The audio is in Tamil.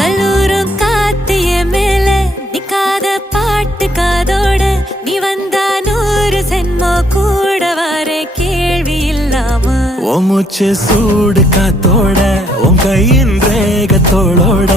கல்லூரும் காத்து என் மேல நிக்காத பாட்டு காதோட நீ வந்தா 100 சென்மோ கூட வர கேள்வி இல்லாம ஓ மூச்சு சூடு காத்தோட உன் கையின் ரேகத்தோளோட